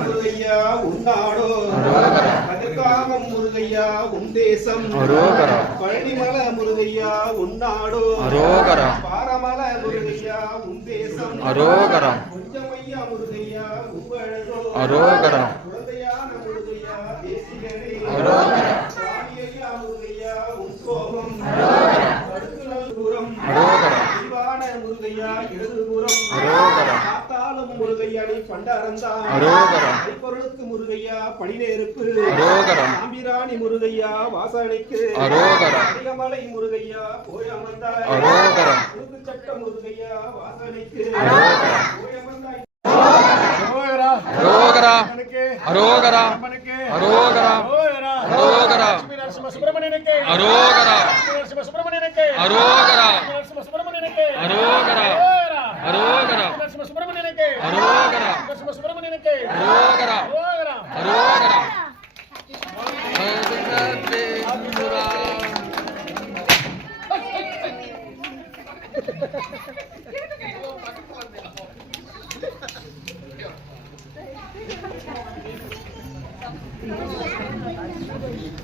முருகையா உன்னாடோ கதிர்காமம் முருகையா உன் தேசம் பழனிமல முருகையா உன்னாடோ பாரமல முருகையா உன் தேசம் கொஞ்சமையா முருகையா உங்களோ குழந்தையான முருகையா தேசிகனே சாமியையா முருகையா உன் சோகம் கடுக்குழல் தூரம் இவான முருகையா இடதுபுறம் காத்தாலும் முருகையா நீ பண்டாரந்தான் பொருளுக்கு முருகையா பணிநேருப்பு சாம்பிராணி முருகையா வாசனைக்கு அதிகமலை முருகையா போய் அமர்ந்தாய் சட்ட முருகையா வாசனைக்கு போய் அமர்ந்தாய்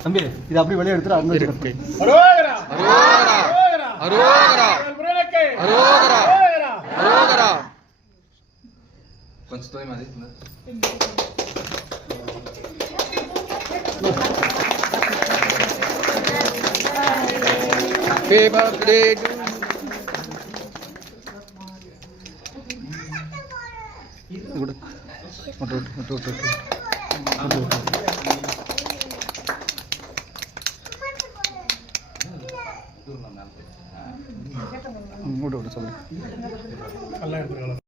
தம்பி இது அப்படி வெளியே எடுத்துட்டு அங்க வச்சுக்க. கொஞ்சம் தோய் மாதிரி Happy birthday to good. Good.